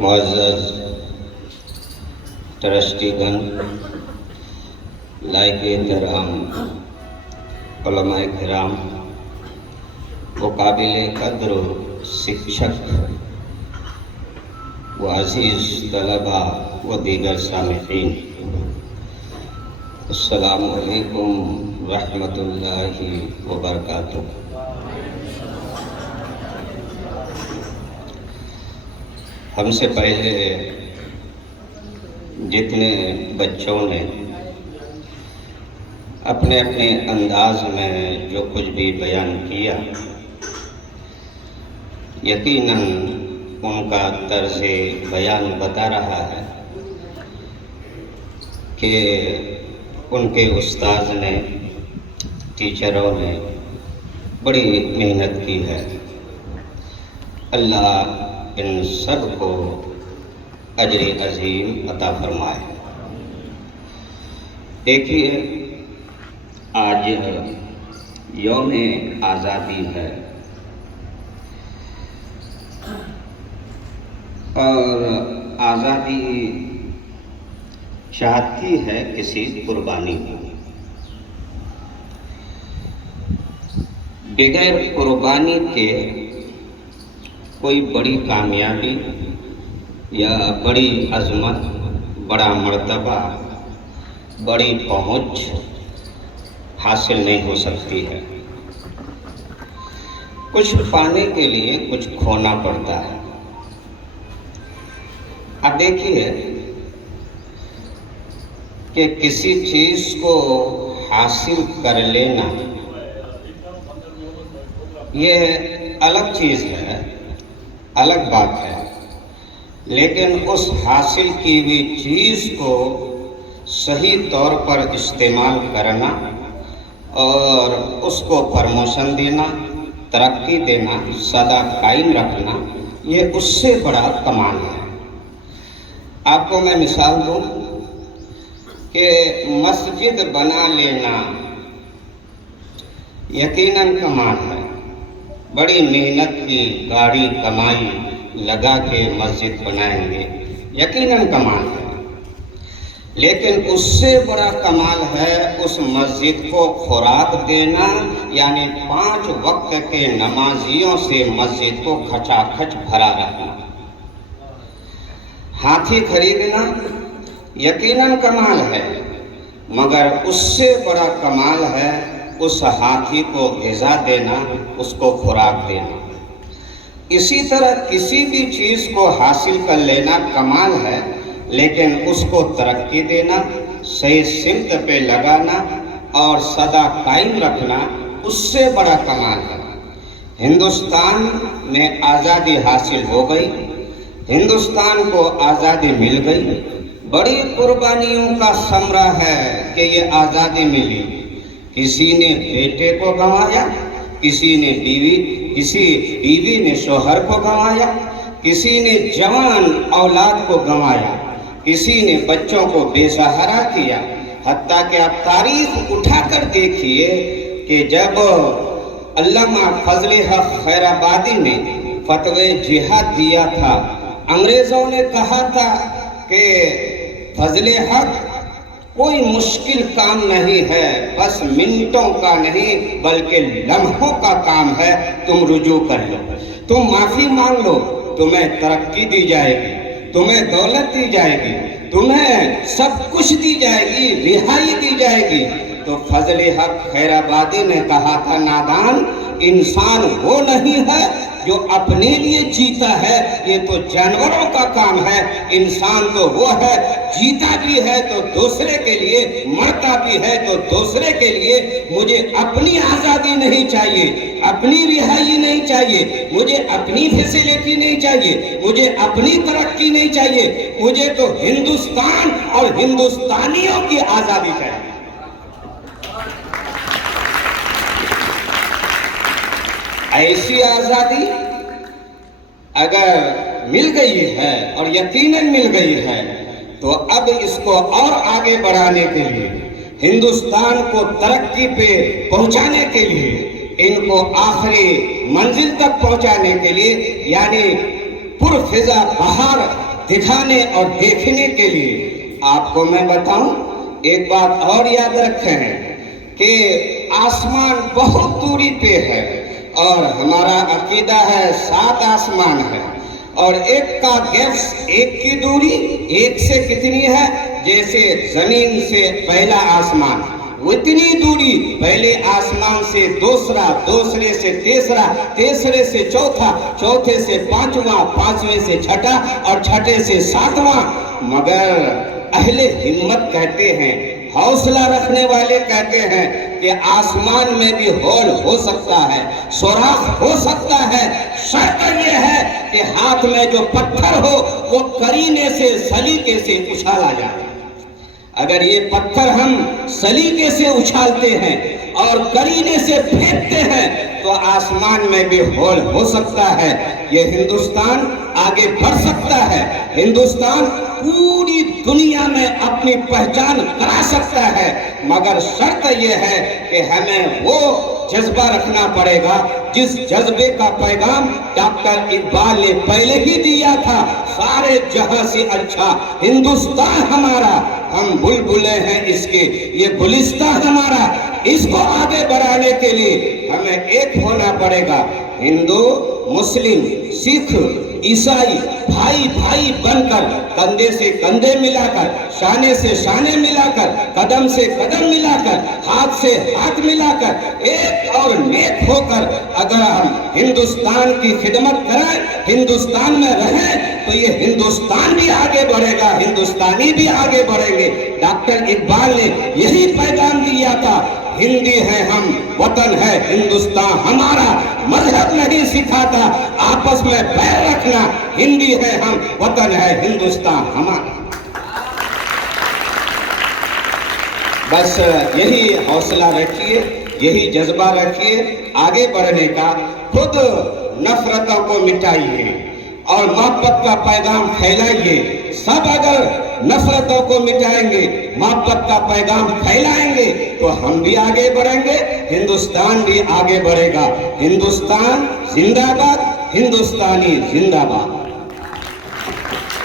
معزز ٹرسٹی گن، لائق احترام علماء کرام و قابل قدر شکشک و عزیز طلباء و دیگر سامعین، السلام علیکم ورحمۃ اللہ وبرکاتہ۔ ہم سے پہلے جتنے بچوں نے اپنے اپنے انداز میں جو کچھ بھی بیان کیا، یقیناً ان کا طرز بیان بتا رہا ہے کہ ان کے استاذ نے، ٹیچروں نے بڑی محنت کی ہے۔ اللہ ان سب کو اجر عظیم عطا فرمائے۔ دیکھیے، آج یوم آزادی ہے اور آزادی چاہتی ہے کسی قربانی کو۔ بغیر قربانی کے کوئی بڑی کامیابی یا بڑی عظمت، بڑا مرتبہ، بڑی پہنچ حاصل نہیں ہو سکتی ہے۔ کچھ پانے کے لیے کچھ کھونا پڑتا ہے۔ اب دیکھیے کہ کسی چیز کو حاصل کر لینا یہ الگ چیز ہے، الگ بات ہے، لیکن اس حاصل کی ہوئی چیز کو صحیح طور پر استعمال کرنا اور اس کو پروموشن دینا، ترقی دینا، سدا قائم رکھنا، یہ اس سے بڑا کمال ہے۔ آپ کو میں مثال دوں کہ مسجد بنا لینا یقیناً کمال ہے۔ بڑی محنت کی گاڑی کمائی لگا کے مسجد بنائیں گے، یقیناً کمال ہے، لیکن اس سے بڑا کمال ہے اس مسجد کو خوراک دینا، یعنی 5 وقت کے نمازیوں سے مسجد کو کھچا کھچ بھرا رکھنا۔ ہاتھی خریدنا یقیناً کمال ہے، مگر اس سے بڑا کمال ہے اس ہاتھی کو غذا دینا، اس کو خوراک دینا۔ اسی طرح کسی بھی چیز کو حاصل کر لینا کمال ہے، لیکن اس کو ترقی دینا، صحیح سمت پہ لگانا اور سدا قائم رکھنا اس سے بڑا کمال ہے۔ ہندوستان میں آزادی حاصل ہو گئی، ہندوستان کو آزادی مل گئی، بڑی قربانیوں کا ثمرہ ہے کہ یہ آزادی ملی۔ کسی نے بیٹے کو گنوایا، کسی بیوی نے شوہر کو گنوایا، کسی نے جوان اولاد کو گنوایا، کسی نے بچوں کو بے سہارا کیا۔ حتیٰ کہ آپ تاریخ اٹھا کر دیکھیے کہ جب علامہ فضل حق خیرآبادی نے فتوی جہاد دیا تھا، انگریزوں نے کہا تھا کہ فضل حق کوئی مشکل کام نہیں ہے، بس منٹوں کا نہیں بلکہ لمحوں کا کام ہے، تم رجوع کر لو، تم معافی مانگ لو، تمہیں ترقی دی جائے گی، تمہیں دولت دی جائے گی، تمہیں سب کچھ دی جائے گی، رہائی دی جائے گی۔ تو فضل حق خیرآبادی نے کہا تھا، نادان، انسان وہ نہیں ہے جو اپنے لیے جیتا ہے، یہ تو جانوروں کا کام ہے۔ انسان تو وہ ہے جیتا بھی ہے تو دوسرے کے لیے، مرتا بھی ہے تو دوسرے کے لیے۔ مجھے اپنی آزادی نہیں چاہیے، اپنی رہائی نہیں چاہیے، مجھے اپنی فیسلٹی نہیں چاہیے، مجھے اپنی ترقی نہیں چاہیے، مجھے تو ہندوستان اور ہندوستانیوں کی آزادی چاہیے۔ ایسی آزادی اگر مل گئی ہے اور یقیناً مل گئی ہے تو اب اس کو اور آگے بڑھانے کے لیے، ہندوستان کو ترقی پہ پہنچانے کے لیے ان کو آخری منزل تک پہنچانے کے لیے یعنی پرفضا بہار دکھانے اور دیکھنے کے لیے آپ کو میں بتاؤں ایک بات اور یاد رکھیں کہ آسمان بہت دوری پہ ہے اور ہمارا عقیدہ ہے 7 آسمان ہے اور ایک کا گیپس ایک کی دوری ایک سے کتنی ہے جیسے زمین سے پہلا آسمان اتنی دوری پہلے آسمان سے دوسرا دوسرے سے تیسرا تیسرے سے چوتھا چوتھے سے پانچواں پانچویں سے چھٹا اور چھٹے سے ساتواں مگر اہل ہمت کہتے ہیں حوصلہ رکھنے والے کہتے ہیں کہ آسمان میں بھی ہول ہو سکتا ہے سوراخ ہو سکتا ہے شرط یہ ہے کہ ہاتھ میں جو پتھر ہو وہ کرینے سے سلیقے سے اچھالا جائے اگر یہ پتھر ہم سلیقے سے اچھالتے ہیں اور کرینے سے پھینکتے ہیں تو آسمان میں بھی ہول ہو سکتا ہے یہ ہندوستان آگے بڑھ سکتا ہے ہندوستان پوری دنیا میں اپنی پہچان کرا سکتا ہے مگر شرط یہ ہے کہ ہمیں وہ جذبہ رکھنا پڑے گا جس جذبے کا پیغام ڈاکٹر اقبال نے پہلے ہی دیا تھا سارے جہاں سے اچھا ہندوستان ہمارا ہم بلبلیں ہیں اس کے یہ گلستان ہمارا اس کو آگے بڑھانے کے لیے ہمیں ایک ہونا پڑے گا ہندو مسلم سکھ عیسائی بھائی بھائی بن کر کندھے سے کندھے ملا کر شانے سے شانے ملا کر قدم سے قدم ملا کر ہاتھ سے ہاتھ ملا کر ایک اور نیک ہو کر اگر ہم ہندوستان کی خدمت کریں ہندوستان میں رہیں تو یہ ہندوستان بھی آگے بڑھے گا ہندوستانی بھی آگے بڑھیں گے ڈاکٹر اقبال نے یہی پیغام دیا تھا ہندی ہے ہم وطن ہے ہندوستان ہمارا مذہب نہیں سکھاتا آپس میں پیر رکھنا ہندی ہے ہم وطن ہے ہندوستان ہمارا بس یہی حوصلہ رکھیے یہی جذبہ رکھیے آگے بڑھنے کا خود نفرتوں کو مٹائیے اور محبت کا پیغام پھیلائیے سب اگر نفرتوں کو مٹائیں گے محبت کا پیغام پھیلائیں گے تو ہم بھی آگے بڑھیں گے ہندوستان بھی آگے بڑھے گا ہندوستان زندہ باد ہندوستانی زندہ باد